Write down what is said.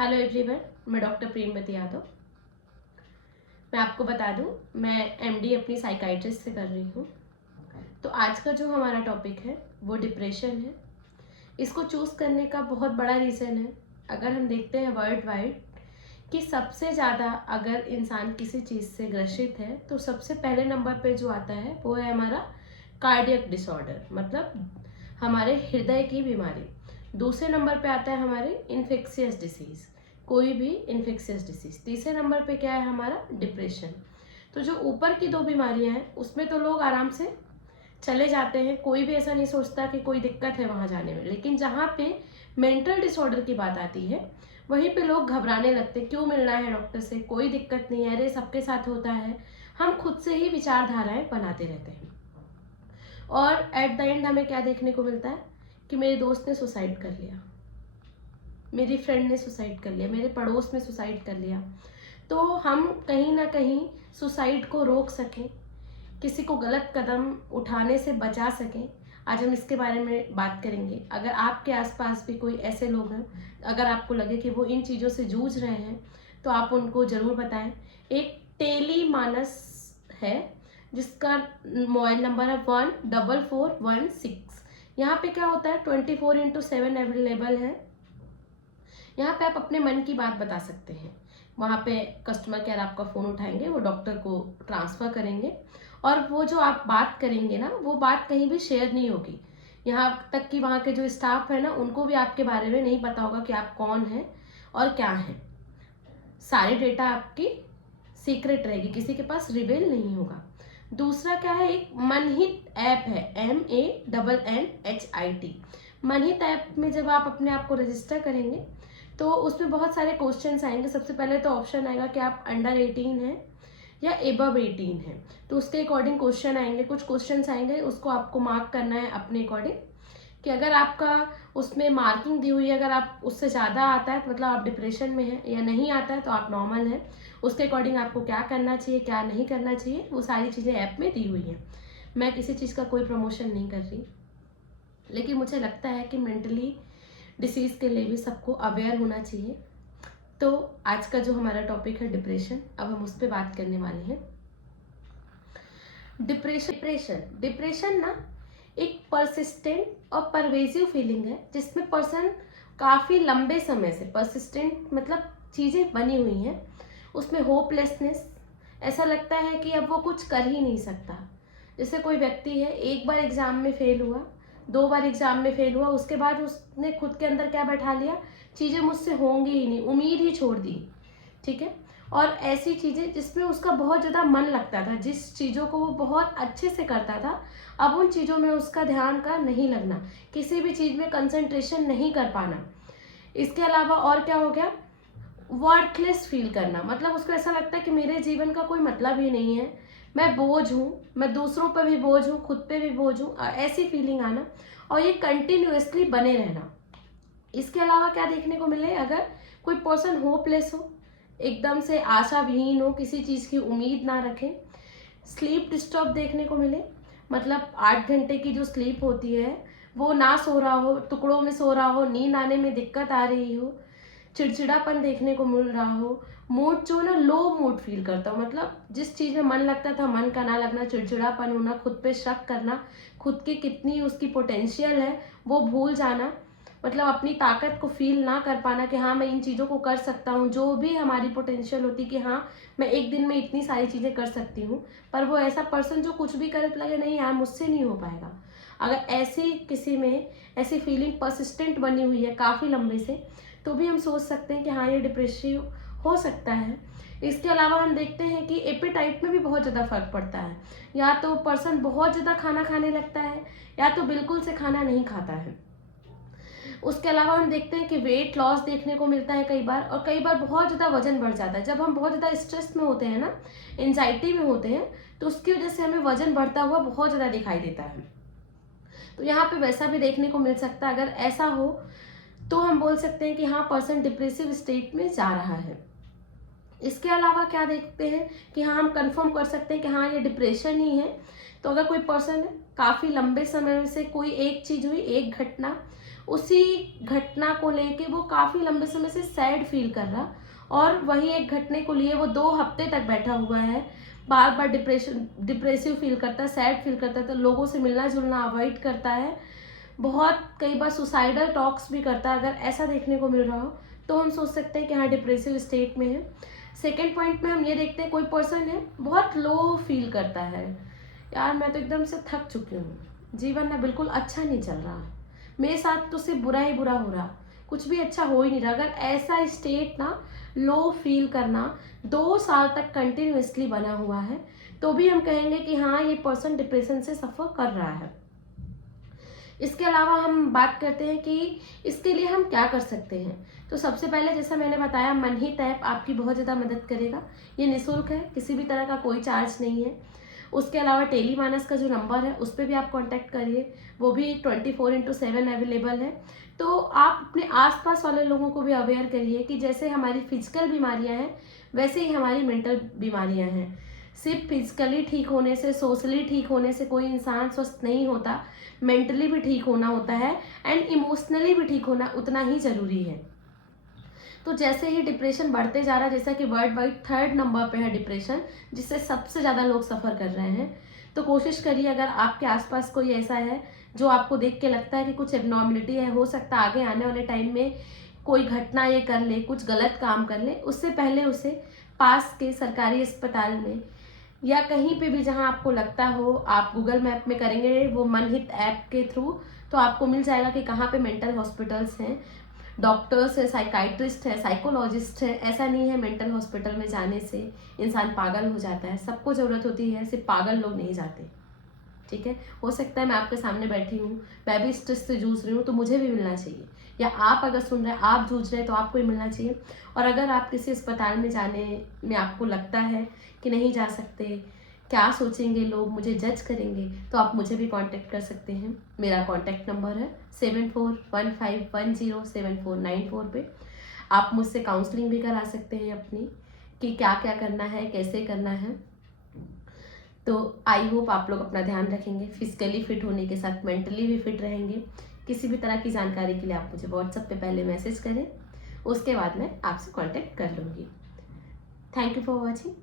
Hello everyone, मैं doctor Premvati Yadav. मैं आपको बता दूं, मैं एमडी अपनी साइकाइट्रिस्ट से कर रही हूँ। तो आज का जो हमारा टॉपिक है वो डिप्रेशन है। इसको चूज़ करने का बहुत बड़ा रीज़न है। अगर हम देखते हैं वर्ल्ड वाइड कि सबसे ज़्यादा अगर इंसान किसी चीज़ से ग्रसित है तो सबसे पहले नंबर पे जो आता है वो है हमारा कार्डियक डिसऑर्डर, मतलब हमारे हृदय की बीमारी। दूसरे नंबर पे आता है हमारे इन्फेक्शियस डिसीज़, कोई भी इन्फेक्शियस डिसीज़। तीसरे नंबर पे क्या है हमारा डिप्रेशन। तो जो ऊपर की दो बीमारियां हैं उसमें तो लोग आराम से चले जाते हैं, कोई भी ऐसा नहीं सोचता कि कोई दिक्कत है वहाँ जाने में। लेकिन जहाँ पे मेंटल डिसऑर्डर की बात आती है वहीं पे लोग घबराने लगते हैं, क्यों मिलना है डॉक्टर से, कोई दिक्कत नहीं है, अरे सबके साथ होता है। हम खुद से ही विचारधाराएं बनाते रहते हैं और एट द एंड हमें क्या देखने को मिलता है कि मेरे दोस्त ने सुसाइड कर लिया, मेरी फ्रेंड ने सुसाइड कर लिया, मेरे पड़ोस में सुसाइड कर लिया। तो हम कहीं ना कहीं सुसाइड को रोक सकें, किसी को गलत कदम उठाने से बचा सकें, आज हम इसके बारे में बात करेंगे। अगर आपके आसपास भी कोई ऐसे लोग हैं, अगर आपको लगे कि वो इन चीज़ों से जूझ रहे हैं तो आप उनको ज़रूर बताएं। एक टेली मानस है जिसका मोबाइल नंबर है 14416। यहाँ पे क्या होता है 24/7 अवेलेबल है। यहाँ पे आप अपने मन की बात बता सकते हैं। वहाँ पे कस्टमर केयर आपका फ़ोन उठाएंगे, वो डॉक्टर को ट्रांसफ़र करेंगे और वो जो आप बात करेंगे ना वो बात कहीं भी शेयर नहीं होगी। यहाँ तक कि वहाँ के जो स्टाफ है ना उनको भी आपके बारे में नहीं पता होगा कि आप कौन हैं और क्या हैं। सारी डेटा आपकी सीक्रेट रहेगी, किसी के पास रिवील नहीं होगा। दूसरा क्या है, एक मनहित ऐप है, MANNHIT। मनहित ऐप में जब आप अपने आप को रजिस्टर करेंगे तो उसमें बहुत सारे क्वेश्चंस आएंगे। सबसे पहले तो ऑप्शन आएगा कि आप अंडर 18 हैं या एबव 18 है, तो उसके अकॉर्डिंग क्वेश्चन आएंगे। कुछ क्वेश्चंस आएंगे, उसको आपको मार्क करना है अपने अकॉर्डिंग कि अगर आपका उसमें मार्किंग दी हुई है, अगर आप उससे ज़्यादा आता है तो मतलब आप डिप्रेशन में हैं, या नहीं आता है तो आप नॉर्मल हैं। उसके अकॉर्डिंग आपको क्या करना चाहिए क्या नहीं करना चाहिए वो सारी चीज़ें ऐप में दी हुई हैं। मैं किसी चीज़ का कोई प्रमोशन नहीं कर रही, लेकिन मुझे लगता है कि मेंटली डिसीज़ के लिए भी सबको अवेयर होना चाहिए। तो आज का जो हमारा टॉपिक है डिप्रेशन, अब हम उस पर बात करने वाले हैं। डिप्रेशन ना एक परसिस्टेंट और परवेजिव फीलिंग है जिसमें पर्सन काफ़ी लंबे समय से, परसिस्टेंट मतलब चीज़ें बनी हुई हैं उसमें, होपलेसनेस, ऐसा लगता है कि अब वो कुछ कर ही नहीं सकता। जैसे कोई व्यक्ति है, एक बार एग्ज़ाम में फेल हुआ, 2 बार एग्ज़ाम में फेल हुआ, उसके बाद उसने खुद के अंदर क्या बैठा लिया, चीज़ें मुझसे होंगी ही नहीं, उम्मीद ही छोड़ दी। ठीक है। और ऐसी चीज़ें जिसमें उसका बहुत ज़्यादा मन लगता था, जिस चीज़ों को वो बहुत अच्छे से करता था, अब उन चीज़ों में उसका ध्यान का नहीं लगना, किसी भी चीज़ में कंसंट्रेशन नहीं कर पाना। इसके अलावा और क्या हो गया, वर्थलेस फील करना, मतलब उसको ऐसा लगता है कि मेरे जीवन का कोई मतलब ही नहीं है, मैं बोझ हूँ, मैं दूसरों पर भी बोझ हूँ, खुद पे भी बोझ हूँ, ऐसी फीलिंग आना और ये कंटिन्यूअसली बने रहना। इसके अलावा क्या देखने को मिले, अगर कोई पर्सन होपलेस हो, एकदम से आशा विहीन हो, किसी चीज़ की उम्मीद ना रखे, स्लीप डिस्टर्ब देखने को मिले, मतलब 8 घंटे की जो स्लीप होती है वो ना सो रहा हो, टुकड़ों में सो रहा हो, नींद आने में दिक्कत आ रही हो, चिड़चिड़ापन देखने को मिल रहा हो, मूड जो ना लो मूड फील करता हो, मतलब जिस चीज़ में मन लगता था मन का ना लगना, चिड़चिड़ापन होना, खुद पे शक करना, खुद की कितनी उसकी पोटेंशियल है वो भूल जाना, मतलब अपनी ताकत को फील ना कर पाना कि हाँ मैं इन चीज़ों को कर सकता हूँ, जो भी हमारी पोटेंशियल होती कि हाँ मैं एक दिन में इतनी सारी चीज़ें कर सकती हूँ, पर वो ऐसा पर्सन जो कुछ भी करे तो लगे नहीं यार मुझसे नहीं हो पाएगा। अगर ऐसी किसी में ऐसी फीलिंग परसिस्टेंट बनी हुई है काफ़ी लंबे से, तो भी हम सोच सकते हैं कि हाँ ये डिप्रेसिव हो सकता है। इसके अलावा हम देखते हैं कि एपेटाइट में भी बहुत ज़्यादा फर्क पड़ता है, या तो पर्सन बहुत ज़्यादा खाना खाने लगता है या तो बिल्कुल से खाना नहीं खाता है। उसके अलावा हम देखते हैं कि वेट लॉस देखने को मिलता है कई बार, और कई बार बहुत ज़्यादा वजन बढ़ जाता है। जब हम बहुत ज़्यादा स्ट्रेस में होते हैं ना, एंजाइटी में होते हैं, तो उसकी वजह से हमें वजन बढ़ता हुआ बहुत ज़्यादा दिखाई देता है। तो यहाँ पे वैसा भी देखने को मिल सकता है। अगर ऐसा हो तो हम बोल सकते हैं कि हाँ पर्सन डिप्रेसिव स्टेट में जा रहा है। इसके अलावा क्या देखते हैं कि हाँ हम कंफर्म कर सकते हैं कि हाँ ये डिप्रेशन ही है। तो अगर कोई पर्सन काफ़ी लंबे समय से कोई एक चीज़ हुई, एक घटना, उसी घटना को लेके वो काफ़ी लंबे समय से सैड फील कर रहा, और वही एक घटने को लिए वो 2 हफ्ते तक बैठा हुआ है, बार बार डिप्रेसिव फील करता है, सैड फील करता है, तो लोगों से मिलना जुलना अवॉइड करता है, बहुत कई बार सुसाइडल टॉक्स भी करता है। अगर ऐसा देखने को मिल रहा हो तो हम सोच सकते हैं कि हाँ डिप्रेसिव स्टेट में है। सेकेंड पॉइंट में हम ये देखते हैं कोई पर्सन है बहुत लो फील करता है, यार मैं तो एकदम से थक चुकी हूँ, जीवन ना बिल्कुल अच्छा नहीं चल रहा, मेरे साथ तो सिर्फ बुरा ही बुरा हो रहा, कुछ भी अच्छा हो ही नहीं रहा। अगर ऐसा स्टेट ना लो फील करना 2 साल तक कंटिन्यूसली बना हुआ है तो भी हम कहेंगे कि हाँ ये पर्सन डिप्रेशन से सफ़र कर रहा है। इसके अलावा हम बात करते हैं कि इसके लिए हम क्या कर सकते हैं। तो सबसे पहले जैसा मैंने बताया, मनहित ऐप आपकी बहुत ज़्यादा मदद करेगा। ये निःशुल्क है, किसी भी तरह का कोई चार्ज नहीं है। उसके अलावा टेलीमानस का जो नंबर है उस पर भी आप कांटेक्ट करिए, वो भी 24/7 अवेलेबल है। तो आप अपने आसपास वाले लोगों को भी अवेयर करिए कि जैसे हमारी फिजिकल बीमारियां हैं वैसे ही हमारी मेंटल बीमारियां हैं। सिर्फ फिजिकली ठीक होने से, सोशली ठीक होने से कोई इंसान स्वस्थ नहीं होता, मेंटली भी ठीक होना होता है एंड इमोशनली भी ठीक होना उतना ही ज़रूरी है। तो जैसे ही डिप्रेशन बढ़ते जा रहा है, जैसा कि वर्ल्ड वाइड 3rd नंबर पे है डिप्रेशन, जिससे सबसे ज़्यादा लोग सफ़र कर रहे हैं, तो कोशिश करिए अगर आपके आसपास कोई ऐसा है जो आपको देख के लगता है कि कुछ एबनॉर्मलिटी है, हो सकता है आगे आने वाले टाइम में कोई घटना ये कर ले, कुछ गलत काम कर ले, उससे पहले उसे पास के सरकारी अस्पताल में या कहीं पे भी जहां आपको लगता हो, आप गूगल मैप में करेंगे वो मनहित ऐप के थ्रू, तो आपको मिल जाएगा कि कहाँ पे मेंटल हॉस्पिटल्स हैं, डॉक्टर्स है, साइकाइट्रिस्ट है, साइकोलॉजिस्ट है। ऐसा नहीं है मेंटल हॉस्पिटल में जाने से इंसान पागल हो जाता है, सबको ज़रूरत होती है, सिर्फ पागल लोग नहीं जाते। ठीक है, हो सकता है मैं आपके सामने बैठी हूँ, मैं भी स्ट्रेस से जूझ रही हूँ, तो मुझे भी मिलना चाहिए, या आप अगर सुन रहे हैं आप जूझ रहे हैं तो आपको ही मिलना चाहिए। और अगर आप किसी अस्पताल में जाने में आपको लगता है कि नहीं जा सकते, क्या सोचेंगे लोग, मुझे जज करेंगे, तो आप मुझे भी कांटेक्ट कर सकते हैं। मेरा कांटेक्ट नंबर है 7415107494 पे। आप मुझसे काउंसलिंग भी करा सकते हैं अपनी, कि क्या क्या करना है, कैसे करना है। तो आई होप आप लोग अपना ध्यान रखेंगे, फिजिकली फिट होने के साथ मेंटली भी फिट रहेंगे। किसी भी तरह की जानकारी के लिए आप मुझे व्हाट्सएप पे पहले मैसेज करें, उसके बाद मैं आपसे कांटेक्ट कर लूँगी। Thank you for watching.